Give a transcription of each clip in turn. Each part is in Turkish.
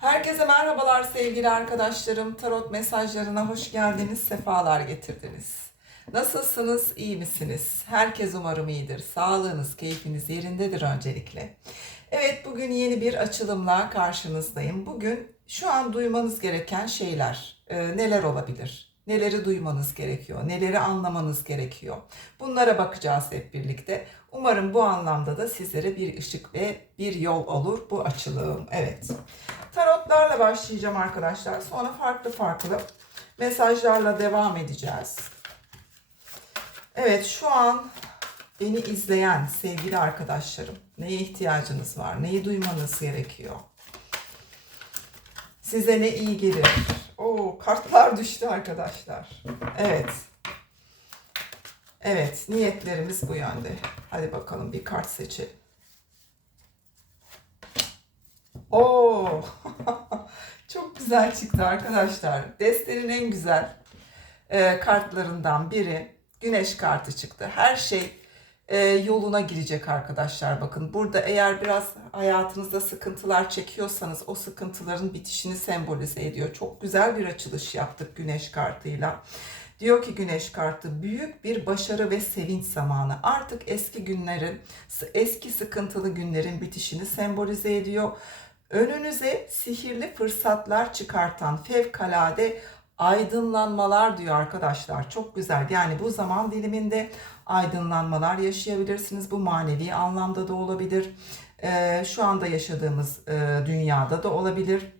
Herkese merhabalar sevgili arkadaşlarım. Tarot mesajlarına hoş geldiniz, sefalar getirdiniz. Nasılsınız, iyi misiniz? Herkes umarım iyidir. Sağlığınız, keyfiniz yerindedir öncelikle. Evet, bugün yeni bir açılımla karşınızdayım. Bugün şu an duymanız gereken şeyler e, neler olabilir? Neleri duymanız gerekiyor? Neleri anlamanız gerekiyor? Bunlara bakacağız hep birlikte. Umarım bu anlamda da sizlere bir ışık ve bir yol olur bu açılım. Evet. Tarotlarla başlayacağım arkadaşlar. Sonra farklı farklı mesajlarla devam edeceğiz. Evet şu an beni izleyen sevgili arkadaşlarım neye ihtiyacınız var? Neyi duymanız gerekiyor? Size ne iyi gelir? Oo kartlar düştü arkadaşlar. Evet. Evet niyetlerimiz bu yönde. Hadi bakalım bir kart seçelim. Oo. Çok güzel çıktı arkadaşlar. Destenin en güzel e, kartlarından biri Güneş kartı çıktı. Her şey e, yoluna girecek arkadaşlar. Bakın burada eğer biraz hayatınızda sıkıntılar çekiyorsanız o sıkıntıların bitişini sembolize ediyor. Çok güzel bir açılış yaptık Güneş kartıyla. Diyor ki Güneş kartı büyük bir başarı ve sevinç zamanı. Artık eski günlerin, eski sıkıntılı günlerin bitişini sembolize ediyor. Önünüze sihirli fırsatlar çıkartan fevkalade aydınlanmalar diyor arkadaşlar. Çok güzel. Yani bu zaman diliminde aydınlanmalar yaşayabilirsiniz. Bu manevi anlamda da olabilir. Şu anda yaşadığımız dünyada da olabilir.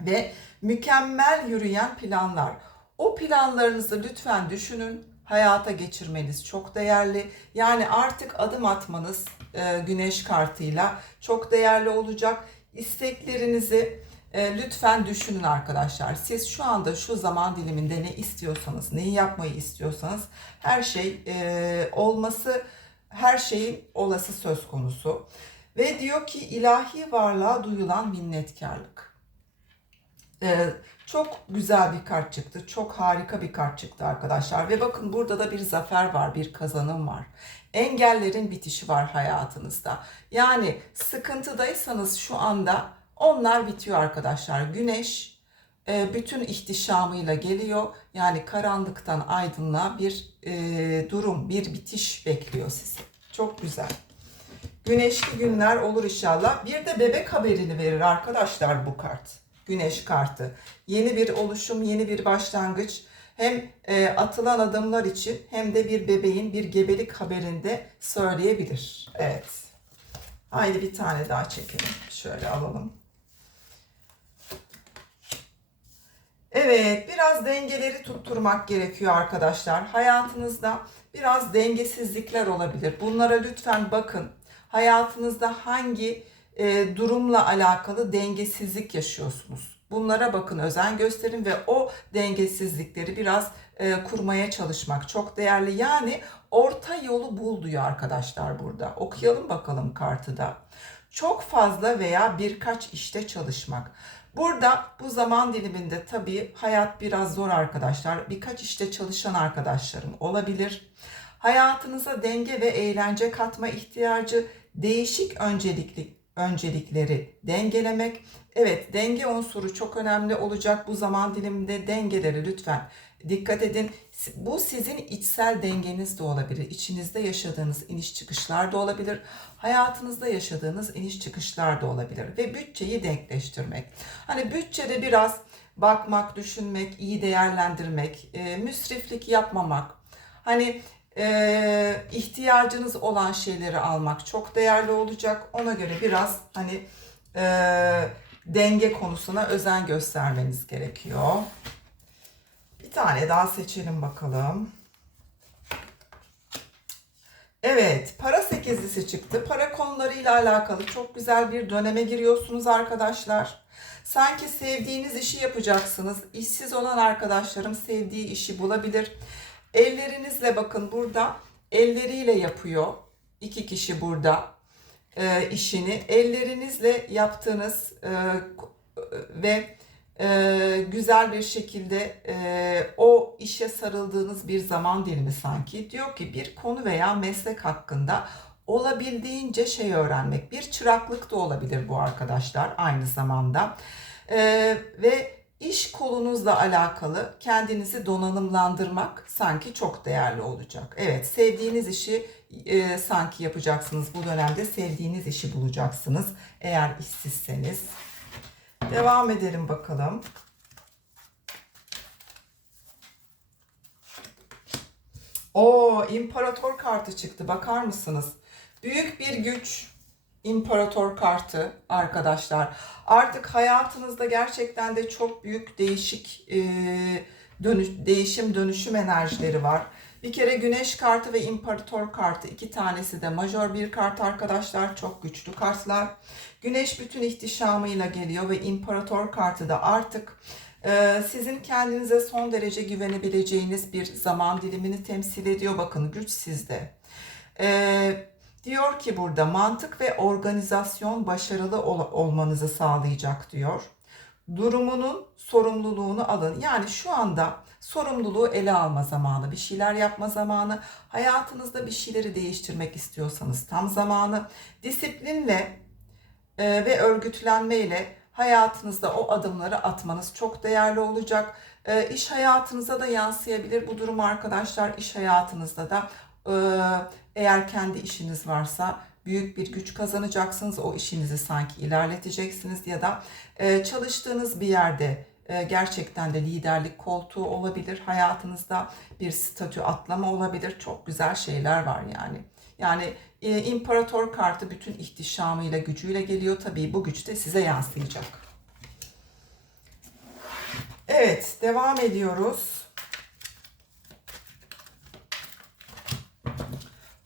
Ve mükemmel yürüyen planlar. O planlarınızı lütfen düşünün. Hayata geçirmeniz çok değerli. Yani artık adım atmanız e, güneş kartıyla çok değerli olacak. İsteklerinizi e, lütfen düşünün arkadaşlar. Siz şu anda şu zaman diliminde ne istiyorsanız, neyi yapmayı istiyorsanız her şey e, olması, her şeyin olası söz konusu. Ve diyor ki ilahi varlığa duyulan minnetkarlık. E, çok güzel bir kart çıktı. Çok harika bir kart çıktı arkadaşlar. Ve bakın burada da bir zafer var, bir kazanım var. Engellerin bitişi var hayatınızda. Yani sıkıntıdaysanız şu anda onlar bitiyor arkadaşlar. Güneş e, bütün ihtişamıyla geliyor. Yani karanlıktan aydınlığa bir e, durum, bir bitiş bekliyor sizi. Çok güzel. Güneşli günler olur inşallah. Bir de bebek haberini verir arkadaşlar bu kart. Güneş kartı. Yeni bir oluşum, yeni bir başlangıç. Hem e, atılan adımlar için hem de bir bebeğin bir gebelik haberinde söyleyebilir. Evet. Haydi bir tane daha çekelim. Şöyle alalım. Evet, biraz dengeleri tutturmak gerekiyor arkadaşlar. Hayatınızda biraz dengesizlikler olabilir. Bunlara lütfen bakın. Hayatınızda hangi e, durumla alakalı dengesizlik yaşıyorsunuz? Bunlara bakın, özen gösterin ve o dengesizlikleri biraz e, kurmaya çalışmak çok değerli. Yani orta yolu bul diyor arkadaşlar burada. Okuyalım bakalım kartı da. Çok fazla veya birkaç işte çalışmak. Burada bu zaman diliminde tabii hayat biraz zor arkadaşlar. Birkaç işte çalışan arkadaşlarım olabilir. Hayatınıza denge ve eğlence katma ihtiyacı, değişik öncelikli öncelikleri dengelemek. Evet, denge unsuru çok önemli olacak bu zaman diliminde dengeleri lütfen dikkat edin. Bu sizin içsel dengeniz de olabilir. İçinizde yaşadığınız iniş çıkışlar da olabilir. Hayatınızda yaşadığınız iniş çıkışlar da olabilir. Ve bütçeyi denkleştirmek. Hani bütçede biraz bakmak, düşünmek, iyi değerlendirmek, e, müsriflik yapmamak. Hani e, ihtiyacınız olan şeyleri almak çok değerli olacak. Ona göre biraz hani e, denge konusuna özen göstermeniz gerekiyor. Bir tane daha seçelim bakalım. Evet, para sekizlisi çıktı. Para konularıyla alakalı çok güzel bir döneme giriyorsunuz arkadaşlar. Sanki sevdiğiniz işi yapacaksınız. İşsiz olan arkadaşlarım sevdiği işi bulabilir. Ellerinizle bakın burada elleriyle yapıyor. İki kişi burada e, işini. Ellerinizle yaptığınız e, ve e, güzel bir şekilde e, o işe sarıldığınız bir zaman dilimi sanki. Diyor ki bir konu veya meslek hakkında olabildiğince şey öğrenmek. Bir çıraklık da olabilir bu arkadaşlar aynı zamanda. Ee, ve iş kolunuzla alakalı kendinizi donanımlandırmak sanki çok değerli olacak. Evet, sevdiğiniz işi e, sanki yapacaksınız. Bu dönemde sevdiğiniz işi bulacaksınız eğer işsizseniz. Devam edelim bakalım. O imparator kartı çıktı. Bakar mısınız? Büyük bir güç imparator kartı arkadaşlar. Artık hayatınızda gerçekten de çok büyük değişik e, dönüş, değişim dönüşüm enerjileri var. Bir kere güneş kartı ve imparator kartı iki tanesi de majör bir kart arkadaşlar. Çok güçlü kartlar. Güneş bütün ihtişamıyla geliyor ve imparator kartı da artık ee, sizin kendinize son derece güvenebileceğiniz bir zaman dilimini temsil ediyor. Bakın güç sizde. Ee, diyor ki burada mantık ve organizasyon başarılı ol- olmanızı sağlayacak diyor. Durumunun sorumluluğunu alın. Yani şu anda sorumluluğu ele alma zamanı, bir şeyler yapma zamanı, hayatınızda bir şeyleri değiştirmek istiyorsanız tam zamanı, disiplinle e, ve örgütlenmeyle hayatınızda o adımları atmanız çok değerli olacak. E, iş hayatınıza da yansıyabilir bu durum arkadaşlar. İş hayatınızda da e, eğer kendi işiniz varsa büyük bir güç kazanacaksınız. O işinizi sanki ilerleteceksiniz ya da e, çalıştığınız bir yerde e, gerçekten de liderlik koltuğu olabilir. Hayatınızda bir statü atlama olabilir. Çok güzel şeyler var yani. Yani e, imparator kartı bütün ihtişamıyla, gücüyle geliyor. Tabii bu güç de size yansıyacak. Evet, devam ediyoruz.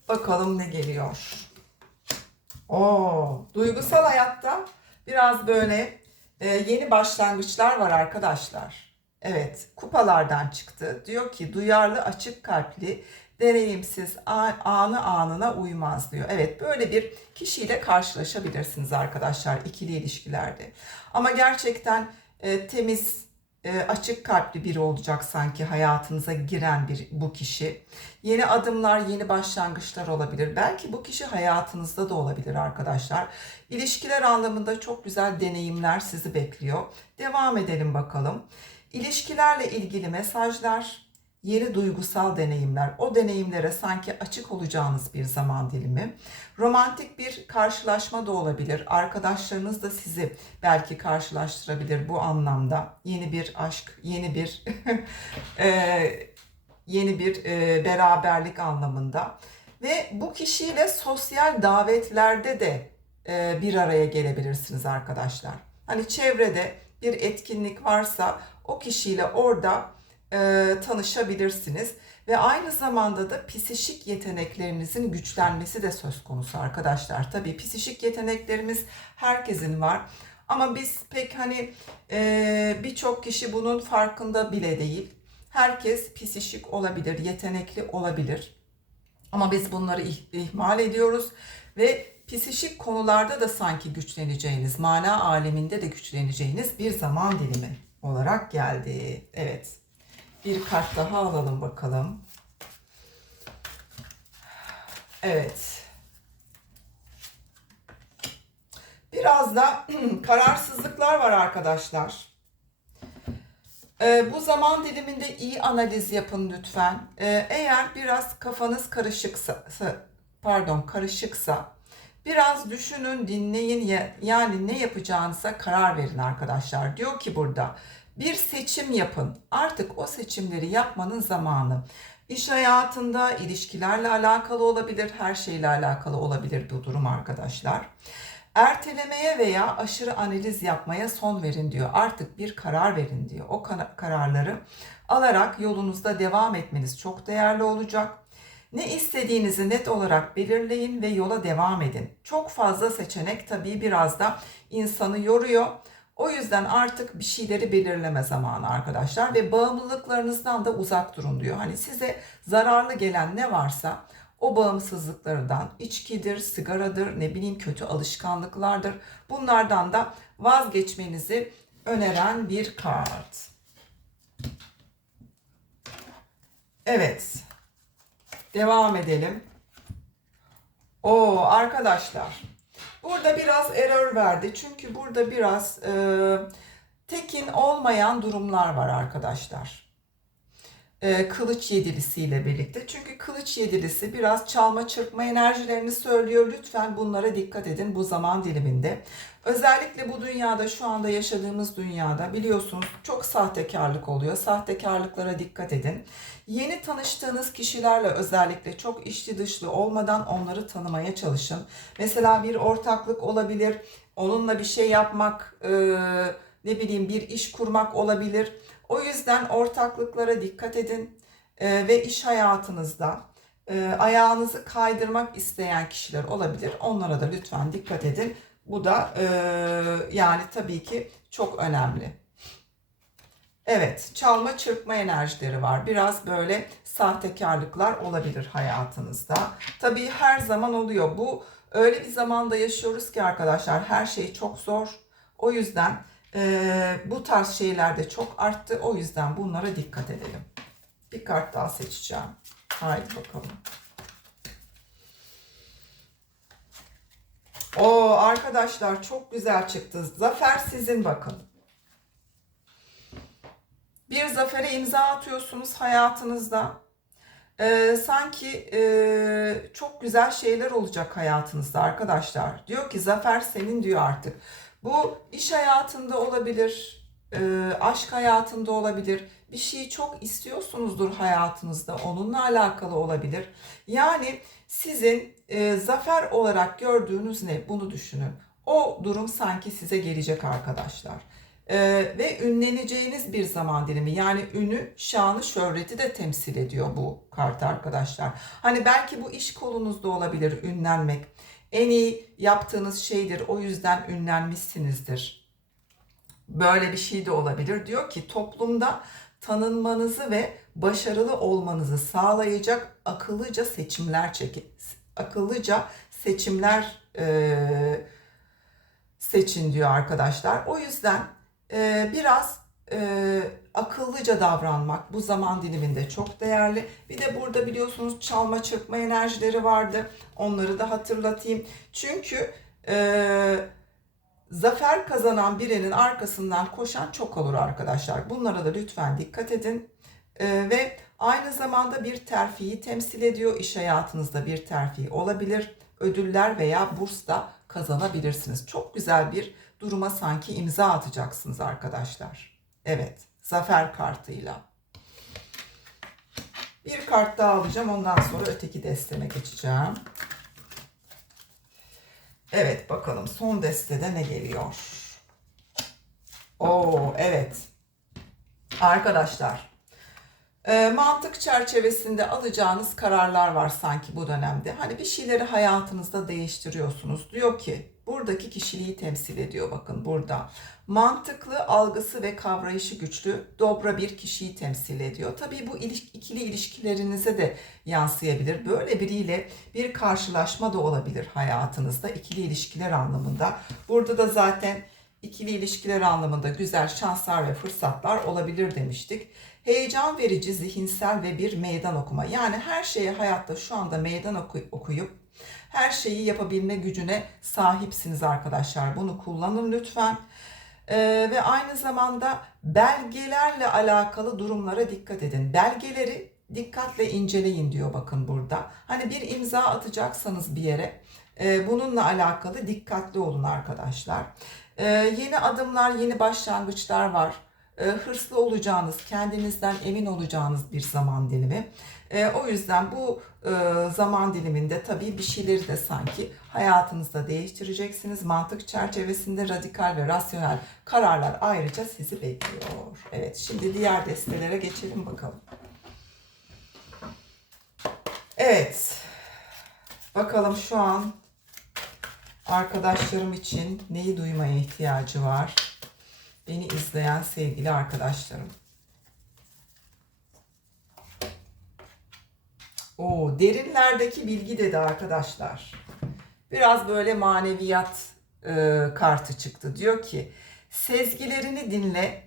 Bakalım ne geliyor. Oo, duygusal hayatta biraz böyle e, yeni başlangıçlar var arkadaşlar. Evet, kupalardan çıktı. Diyor ki duyarlı, açık kalpli, deneyimsiz, anı anına uymaz diyor. Evet, böyle bir kişiyle karşılaşabilirsiniz arkadaşlar ikili ilişkilerde. Ama gerçekten e, temiz, açık kalpli biri olacak sanki hayatınıza giren bir bu kişi. Yeni adımlar, yeni başlangıçlar olabilir. Belki bu kişi hayatınızda da olabilir arkadaşlar. İlişkiler anlamında çok güzel deneyimler sizi bekliyor. Devam edelim bakalım. İlişkilerle ilgili mesajlar, yeni duygusal deneyimler, o deneyimlere sanki açık olacağınız bir zaman dilimi. Romantik bir karşılaşma da olabilir. Arkadaşlarınız da sizi belki karşılaştırabilir bu anlamda. Yeni bir aşk, yeni bir eee, yeni bir e, beraberlik anlamında. Ve bu kişiyle sosyal davetlerde de e, bir araya gelebilirsiniz arkadaşlar. Hani çevrede bir etkinlik varsa o kişiyle orada e, tanışabilirsiniz. Ve aynı zamanda da psişik yeteneklerinizin güçlenmesi de söz konusu arkadaşlar. Tabii psişik yeteneklerimiz herkesin var. Ama biz pek hani e, birçok kişi bunun farkında bile değil. Herkes psişik olabilir, yetenekli olabilir. Ama biz bunları ih- ihmal ediyoruz ve psişik konularda da sanki güçleneceğiniz, mana aleminde de güçleneceğiniz bir zaman dilimi olarak geldi. Evet. Bir kart daha alalım bakalım. Evet. Biraz da kararsızlıklar var arkadaşlar. Ee, bu zaman diliminde iyi analiz yapın lütfen. Ee, eğer biraz kafanız karışıksa, pardon karışıksa, biraz düşünün, dinleyin. ya- Yani ne yapacağınıza karar verin arkadaşlar. Diyor ki burada bir seçim yapın. Artık o seçimleri yapmanın zamanı. İş hayatında, ilişkilerle alakalı olabilir, her şeyle alakalı olabilir bu durum arkadaşlar. Ertelemeye veya aşırı analiz yapmaya son verin diyor. Artık bir karar verin diyor. O kararları alarak yolunuzda devam etmeniz çok değerli olacak. Ne istediğinizi net olarak belirleyin ve yola devam edin. Çok fazla seçenek tabii biraz da insanı yoruyor. O yüzden artık bir şeyleri belirleme zamanı arkadaşlar ve bağımlılıklarınızdan da uzak durun diyor. Hani size zararlı gelen ne varsa o bağımsızlıklardan içkidir, sigaradır, ne bileyim kötü alışkanlıklardır. Bunlardan da vazgeçmenizi öneren bir kart. Evet. Devam edelim. O arkadaşlar. Burada biraz error verdi. Çünkü burada biraz e, tekin olmayan durumlar var arkadaşlar. Ee, kılıç yedilisiyle birlikte. Çünkü kılıç yedilisi biraz çalma çırpma enerjilerini söylüyor. Lütfen bunlara dikkat edin bu zaman diliminde. Özellikle bu dünyada şu anda yaşadığımız dünyada biliyorsunuz çok sahtekarlık oluyor. Sahtekarlıklara dikkat edin. Yeni tanıştığınız kişilerle özellikle çok içli dışlı olmadan onları tanımaya çalışın. Mesela bir ortaklık olabilir. Onunla bir şey yapmak, e, ne bileyim bir iş kurmak olabilir. O yüzden ortaklıklara dikkat edin E, ve iş hayatınızda e, ayağınızı kaydırmak isteyen kişiler olabilir. Onlara da lütfen dikkat edin. Bu da e, yani tabii ki çok önemli. Evet, çalma çırpma enerjileri var. Biraz böyle sahtekarlıklar olabilir hayatınızda. Tabii her zaman oluyor. Bu öyle bir zamanda yaşıyoruz ki arkadaşlar her şey çok zor. O yüzden e, bu tarz şeyler de çok arttı. O yüzden bunlara dikkat edelim. Bir kart daha seçeceğim. Haydi bakalım. O arkadaşlar çok güzel çıktı. Zafer sizin bakın. Bir zafere imza atıyorsunuz hayatınızda. Ee, sanki e, çok güzel şeyler olacak hayatınızda arkadaşlar. Diyor ki zafer senin diyor artık. Bu iş hayatında olabilir, e, aşk hayatında olabilir. Bir şeyi çok istiyorsunuzdur hayatınızda. Onunla alakalı olabilir. Yani sizin e, zafer olarak gördüğünüz ne? Bunu düşünün. O durum sanki size gelecek arkadaşlar. E, ve ünleneceğiniz bir zaman dilimi. Yani ünü, şanı, şöhreti de temsil ediyor bu kart arkadaşlar. Hani belki bu iş kolunuzda olabilir ünlenmek. En iyi yaptığınız şeydir. O yüzden ünlenmişsinizdir. Böyle bir şey de olabilir. Diyor ki toplumda tanınmanızı ve başarılı olmanızı sağlayacak akıllıca seçimler çekin. Akıllıca seçimler e, seçin diyor arkadaşlar. O yüzden e, biraz e, akıllıca davranmak bu zaman diliminde çok değerli. Bir de burada biliyorsunuz çalma çırpma enerjileri vardı. Onları da hatırlatayım. Çünkü e, zafer kazanan birinin arkasından koşan çok olur arkadaşlar. Bunlara da lütfen dikkat edin. E, ve aynı zamanda bir terfiyi temsil ediyor. İş hayatınızda bir terfi olabilir. Ödüller veya burs da kazanabilirsiniz. Çok güzel bir duruma sanki imza atacaksınız arkadaşlar. Evet, zafer kartıyla. Bir kart daha alacağım. Ondan sonra öteki desteme geçeceğim. Evet, bakalım son destede ne geliyor? Oo, evet. Arkadaşlar, e, mantık çerçevesinde alacağınız kararlar var sanki bu dönemde. Hani bir şeyleri hayatınızda değiştiriyorsunuz. Diyor ki buradaki kişiliği temsil ediyor bakın burada. Mantıklı, algısı ve kavrayışı güçlü, dobra bir kişiyi temsil ediyor. Tabii bu ikili ilişkilerinize de yansıyabilir. Böyle biriyle bir karşılaşma da olabilir hayatınızda ikili ilişkiler anlamında. Burada da zaten ikili ilişkiler anlamında güzel şanslar ve fırsatlar olabilir demiştik. Heyecan verici, zihinsel ve bir meydan okuma. Yani her şeye hayatta şu anda meydan oku- okuyup her şeyi yapabilme gücüne sahipsiniz arkadaşlar. Bunu kullanın lütfen. Ee, ve aynı zamanda belgelerle alakalı durumlara dikkat edin. Belgeleri dikkatle inceleyin diyor bakın burada. Hani bir imza atacaksanız bir yere e, bununla alakalı dikkatli olun arkadaşlar. Ee, yeni adımlar, yeni başlangıçlar var. Ee, hırslı olacağınız, kendinizden emin olacağınız bir zaman dilimi. Ee, o yüzden bu e, zaman diliminde tabii bir şeyleri de sanki hayatınızda değiştireceksiniz. Mantık çerçevesinde radikal ve rasyonel kararlar ayrıca sizi bekliyor. Evet, şimdi diğer destelere geçelim bakalım. Evet, bakalım şu an arkadaşlarım için neyi duymaya ihtiyacı var? Beni izleyen sevgili arkadaşlarım. O derinlerdeki bilgi dedi arkadaşlar. Biraz böyle maneviyat e, kartı çıktı. Diyor ki sezgilerini dinle,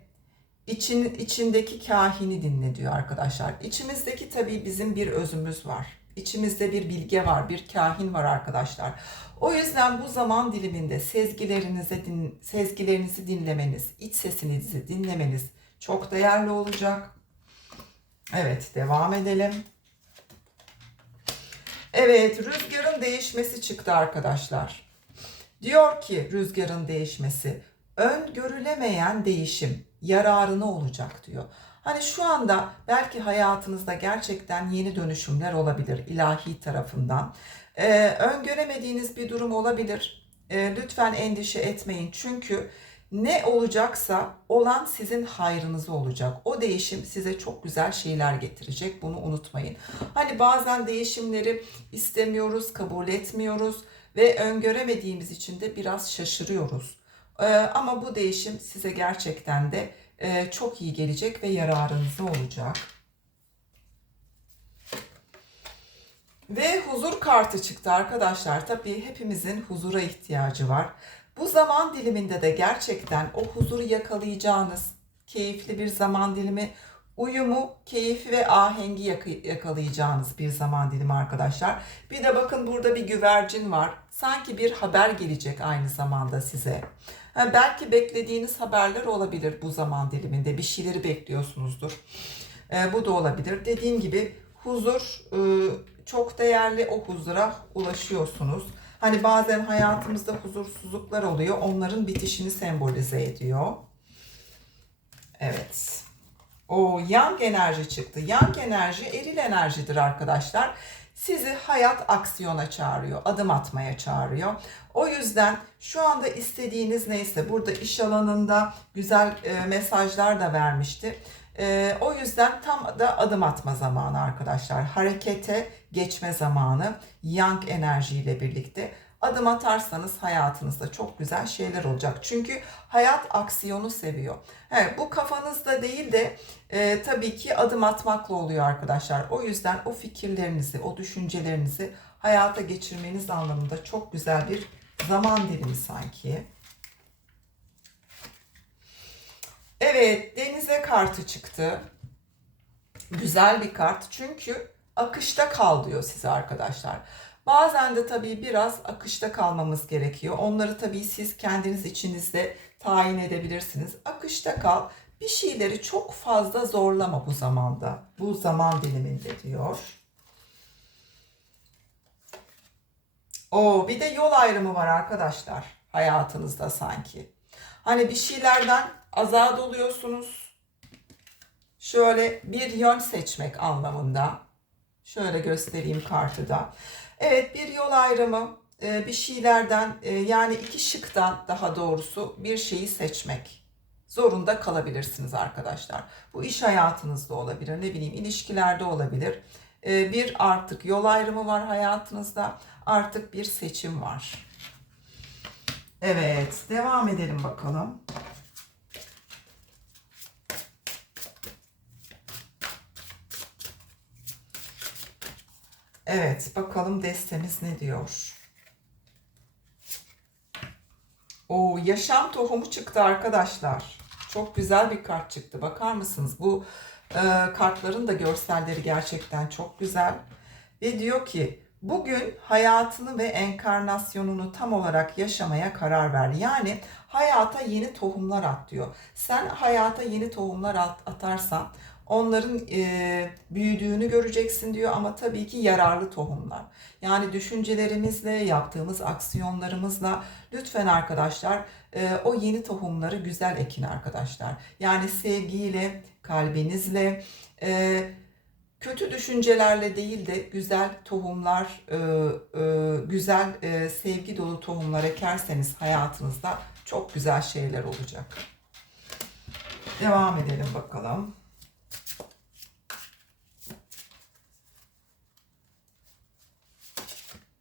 için içindeki kahini dinle diyor arkadaşlar. İçimizdeki tabii bizim bir özümüz var. İçimizde bir bilge var, bir kahin var arkadaşlar. O yüzden bu zaman diliminde sezgilerinize din, sezgilerinizi dinlemeniz, iç sesinizi dinlemeniz çok değerli olacak. Evet, devam edelim. Evet, rüzgarın değişmesi çıktı arkadaşlar. Diyor ki rüzgarın değişmesi, öngörülemeyen değişim yararına olacak diyor. Hani şu anda belki hayatınızda gerçekten yeni dönüşümler olabilir ilahi tarafından. Ee, öngöremediğiniz bir durum olabilir. Ee, lütfen endişe etmeyin çünkü ne olacaksa olan sizin hayrınıza olacak. O değişim size çok güzel şeyler getirecek. Bunu unutmayın. Hani bazen değişimleri istemiyoruz, kabul etmiyoruz ve öngöremediğimiz için de biraz şaşırıyoruz. Ee, ama bu değişim size gerçekten de e, çok iyi gelecek ve yararınıza olacak. Ve huzur kartı çıktı arkadaşlar. Tabii hepimizin huzura ihtiyacı var. Bu zaman diliminde de gerçekten o huzuru yakalayacağınız keyifli bir zaman dilimi, uyumu, keyfi ve ahengi yak- yakalayacağınız bir zaman dilimi arkadaşlar. Bir de bakın burada bir güvercin var. Sanki bir haber gelecek aynı zamanda size. Ha, belki beklediğiniz haberler olabilir bu zaman diliminde. Bir şeyleri bekliyorsunuzdur. E, bu da olabilir. Dediğim gibi huzur e, çok değerli. O huzura ulaşıyorsunuz. Hani bazen hayatımızda huzursuzluklar oluyor. Onların bitişini sembolize ediyor. Evet. O yang enerji çıktı. Yang enerji eril enerjidir arkadaşlar. Sizi hayat aksiyona çağırıyor, adım atmaya çağırıyor. O yüzden şu anda istediğiniz neyse burada iş alanında güzel e, mesajlar da vermişti. E, o yüzden tam da adım atma zamanı arkadaşlar. Harekete geçme zamanı yang enerjiyle birlikte. Adım atarsanız hayatınızda çok güzel şeyler olacak. Çünkü hayat aksiyonu seviyor. Evet, bu kafanızda değil de e, tabii ki adım atmakla oluyor arkadaşlar. O yüzden o fikirlerinizi, o düşüncelerinizi hayata geçirmeniz anlamında çok güzel bir zaman dilimi sanki. Evet, denize kartı çıktı. Güzel bir kart çünkü akışta kal diyor size arkadaşlar. Bazen de tabii biraz akışta kalmamız gerekiyor. Onları tabii siz kendiniz içinizde tayin edebilirsiniz. Akışta kal. Bir şeyleri çok fazla zorlama bu zamanda. Bu zaman diliminde diyor. O bir de yol ayrımı var arkadaşlar hayatınızda sanki. Hani bir şeylerden azat oluyorsunuz. Şöyle bir yön seçmek anlamında. Şöyle göstereyim kartı da. Evet bir yol ayrımı e, bir şeylerden e, yani iki şıktan daha doğrusu bir şeyi seçmek zorunda kalabilirsiniz arkadaşlar. Bu iş hayatınızda olabilir ne bileyim ilişkilerde olabilir. E, bir artık yol ayrımı var hayatınızda artık bir seçim var. Evet devam edelim bakalım. Evet, bakalım destemiz ne diyor. O yaşam tohumu çıktı arkadaşlar. Çok güzel bir kart çıktı. Bakar mısınız? Bu e, kartların da görselleri gerçekten çok güzel. Ve diyor ki bugün hayatını ve enkarnasyonunu tam olarak yaşamaya karar ver. Yani hayata yeni tohumlar at diyor. Sen hayata yeni tohumlar at, atarsan onların e, büyüdüğünü göreceksin diyor ama tabii ki yararlı tohumlar. Yani düşüncelerimizle, yaptığımız aksiyonlarımızla lütfen arkadaşlar e, o yeni tohumları güzel ekin arkadaşlar. Yani sevgiyle, kalbinizle, e, kötü düşüncelerle değil de güzel tohumlar, e, e, güzel e, sevgi dolu tohumlar ekerseniz hayatınızda çok güzel şeyler olacak. Devam edelim bakalım.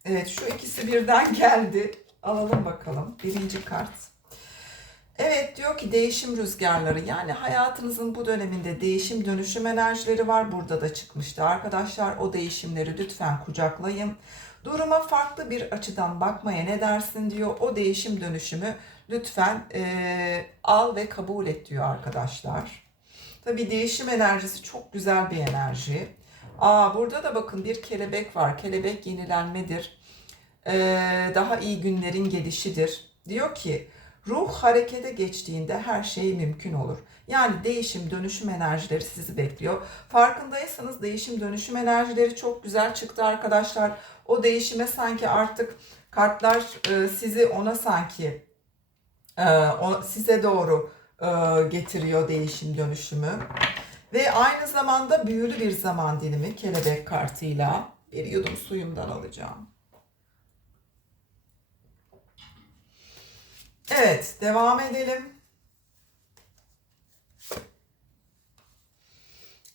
Evet şu ikisi birden geldi. Alalım bakalım. Birinci kart. Evet diyor ki değişim rüzgarları yani hayatınızın bu döneminde değişim dönüşüm enerjileri var. Burada da çıkmıştı arkadaşlar. O değişimleri lütfen kucaklayın. Duruma farklı bir açıdan bakmaya ne dersin diyor. O değişim dönüşümü lütfen e, al ve kabul et diyor arkadaşlar. Tabii değişim enerjisi çok güzel bir enerji. Aa burada da bakın bir kelebek var. Kelebek yenilenmedir. Ee, daha iyi günlerin gelişidir. Diyor ki ruh harekete geçtiğinde her şey mümkün olur. Yani değişim, dönüşüm enerjileri sizi bekliyor. Farkındaysanız değişim, dönüşüm enerjileri çok güzel çıktı arkadaşlar. O değişime sanki artık kartlar e, sizi ona sanki e, o, size doğru e, getiriyor değişim, dönüşümü. Ve aynı zamanda büyülü bir zaman dilimi kelebek kartıyla bir yudum suyumdan alacağım. Evet, devam edelim.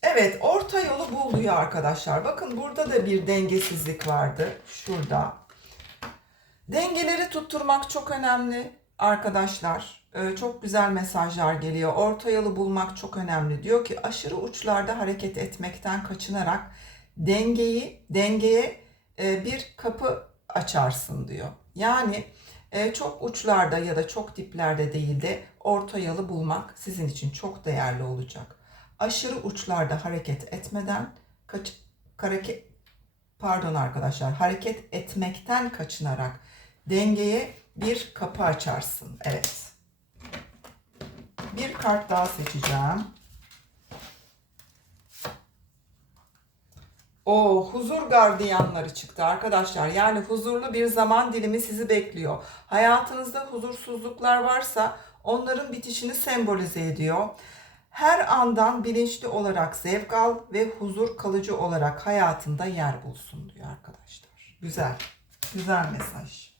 Evet, orta yolu buluyor arkadaşlar. Bakın burada da bir dengesizlik vardı. Şurada. Dengeleri tutturmak çok önemli arkadaşlar. Ee, çok güzel mesajlar geliyor. Orta yolu bulmak çok önemli. Diyor ki aşırı uçlarda hareket etmekten kaçınarak dengeyi dengeye e, bir kapı açarsın diyor. Yani e, çok uçlarda ya da çok diplerde değil de orta yolu bulmak sizin için çok değerli olacak. Aşırı uçlarda hareket etmeden kaç hareket pardon arkadaşlar hareket etmekten kaçınarak dengeye bir kapı açarsın. Evet. Bir kart daha seçeceğim. O huzur gardiyanları çıktı arkadaşlar. Yani huzurlu bir zaman dilimi sizi bekliyor. Hayatınızda huzursuzluklar varsa onların bitişini sembolize ediyor. Her andan bilinçli olarak zevk al ve huzur kalıcı olarak hayatında yer bulsun diyor arkadaşlar. Güzel. Güzel mesaj.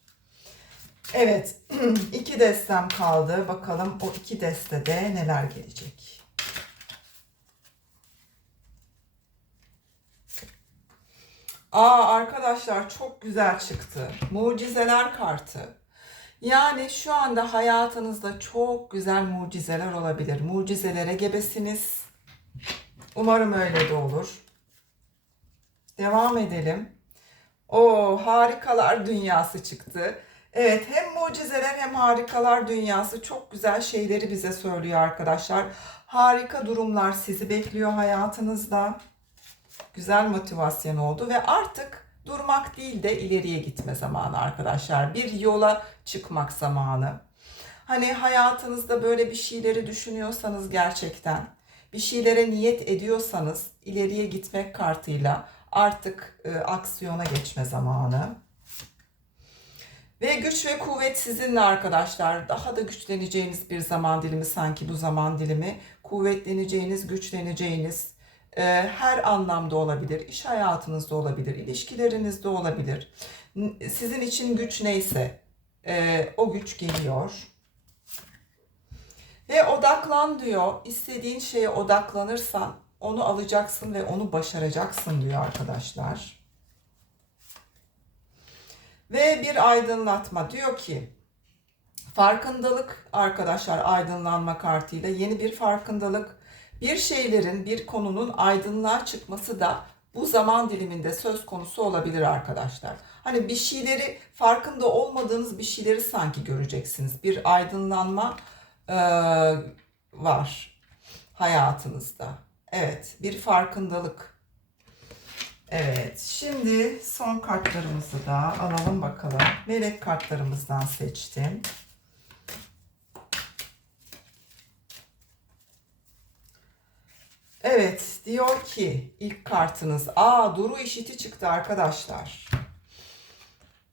Evet, iki destem kaldı. Bakalım o iki destede neler gelecek. Aa arkadaşlar çok güzel çıktı. Mucizeler kartı. Yani şu anda hayatınızda çok güzel mucizeler olabilir. Mucizelere gebesiniz. Umarım öyle de olur. Devam edelim. O harikalar dünyası çıktı. Evet hem mucizeler hem harikalar dünyası çok güzel şeyleri bize söylüyor arkadaşlar. Harika durumlar sizi bekliyor hayatınızda. Güzel motivasyon oldu ve artık durmak değil de ileriye gitme zamanı arkadaşlar. Bir yola çıkmak zamanı. Hani hayatınızda böyle bir şeyleri düşünüyorsanız gerçekten, bir şeylere niyet ediyorsanız ileriye gitmek kartıyla artık e, aksiyona geçme zamanı. Ve güç ve kuvvet sizinle arkadaşlar. Daha da güçleneceğiniz bir zaman dilimi sanki bu zaman dilimi. Kuvvetleneceğiniz, güçleneceğiniz e, her anlamda olabilir. İş hayatınızda olabilir, ilişkilerinizde olabilir. Sizin için güç neyse e, o güç geliyor. Ve odaklan diyor. İstediğin şeye odaklanırsan onu alacaksın ve onu başaracaksın diyor arkadaşlar. Ve bir aydınlatma diyor ki farkındalık arkadaşlar aydınlanma kartıyla yeni bir farkındalık bir şeylerin bir konunun aydınlığa çıkması da bu zaman diliminde söz konusu olabilir arkadaşlar. Hani bir şeyleri farkında olmadığınız bir şeyleri sanki göreceksiniz. Bir aydınlanma e, var hayatınızda. Evet bir farkındalık. Evet, şimdi son kartlarımızı da alalım bakalım. Melek kartlarımızdan seçtim. Evet, diyor ki ilk kartınız. Aa, Duru işiti çıktı arkadaşlar.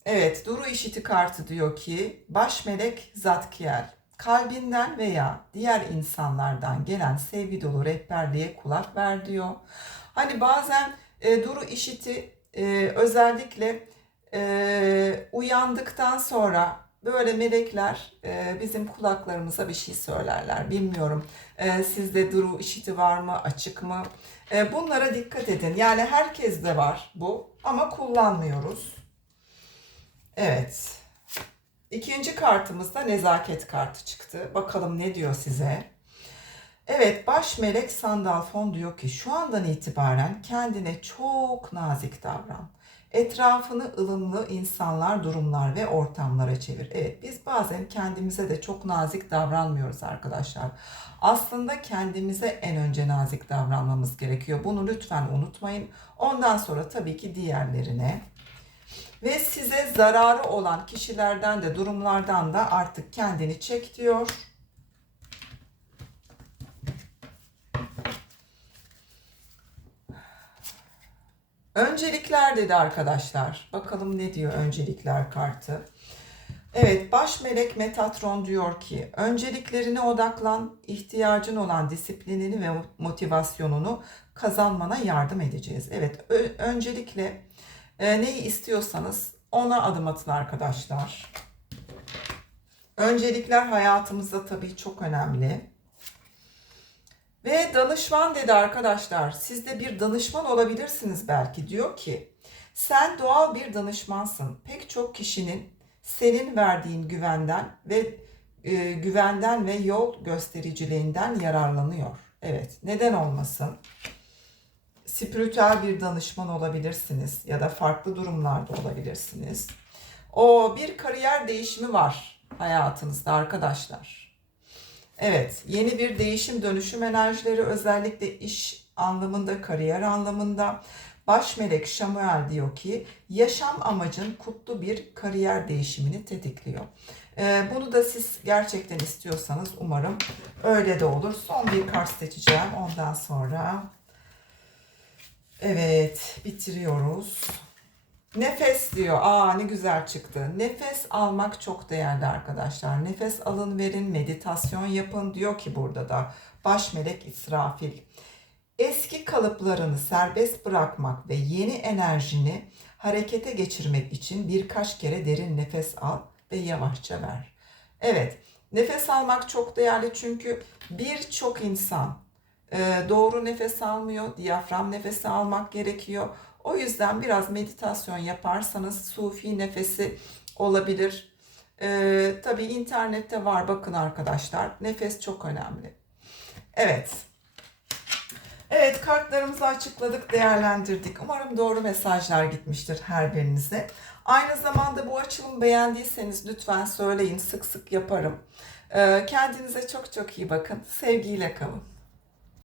Evet, Duru işiti kartı diyor ki baş melek Zatkiel kalbinden veya diğer insanlardan gelen sevgi dolu rehberliğe kulak ver diyor. Hani bazen e, Duru işiti e, özellikle e, uyandıktan sonra böyle melekler e, bizim kulaklarımıza bir şey söylerler. Bilmiyorum e, sizde Duru işiti var mı, açık mı? E, bunlara dikkat edin. Yani herkeste var bu ama kullanmıyoruz. Evet. İkinci kartımızda nezaket kartı çıktı. Bakalım ne diyor size? Evet, baş melek Sandalfon diyor ki şu andan itibaren kendine çok nazik davran. Etrafını ılımlı insanlar, durumlar ve ortamlara çevir. Evet biz bazen kendimize de çok nazik davranmıyoruz arkadaşlar. Aslında kendimize en önce nazik davranmamız gerekiyor. Bunu lütfen unutmayın. Ondan sonra tabii ki diğerlerine ve size zararı olan kişilerden de durumlardan da artık kendini çek diyor. Öncelikler dedi arkadaşlar. Bakalım ne diyor öncelikler kartı. Evet, baş melek Metatron diyor ki, önceliklerine odaklan, ihtiyacın olan disiplinini ve motivasyonunu kazanmana yardım edeceğiz. Evet, öncelikle e, neyi istiyorsanız ona adım atın arkadaşlar. Öncelikler hayatımızda tabii çok önemli. Ve danışman dedi arkadaşlar. Siz de bir danışman olabilirsiniz belki. Diyor ki sen doğal bir danışmansın. Pek çok kişinin senin verdiğin güvenden ve e, güvenden ve yol göstericiliğinden yararlanıyor. Evet, neden olmasın? Spiritüel bir danışman olabilirsiniz ya da farklı durumlarda olabilirsiniz. O bir kariyer değişimi var hayatınızda arkadaşlar. Evet, yeni bir değişim dönüşüm enerjileri özellikle iş anlamında, kariyer anlamında. Baş melek Şamuel diyor ki yaşam amacın kutlu bir kariyer değişimini tetikliyor. Ee, bunu da siz gerçekten istiyorsanız umarım öyle de olur. Son bir kart seçeceğim ondan sonra. Evet, bitiriyoruz. Nefes diyor. Aa ne güzel çıktı. Nefes almak çok değerli arkadaşlar. Nefes alın verin, meditasyon yapın diyor ki burada da. Baş melek İsrafil. Eski kalıplarını serbest bırakmak ve yeni enerjini harekete geçirmek için birkaç kere derin nefes al ve yavaşça ver. Evet, nefes almak çok değerli çünkü birçok insan e, doğru nefes almıyor. Diyafram nefesi almak gerekiyor. O yüzden biraz meditasyon yaparsanız sufi nefesi olabilir. Ee, tabii internette var bakın arkadaşlar. Nefes çok önemli. Evet. Evet kartlarımızı açıkladık, değerlendirdik. Umarım doğru mesajlar gitmiştir her birinize. Aynı zamanda bu açılımı beğendiyseniz lütfen söyleyin. Sık sık yaparım. Ee, kendinize çok çok iyi bakın. Sevgiyle kalın.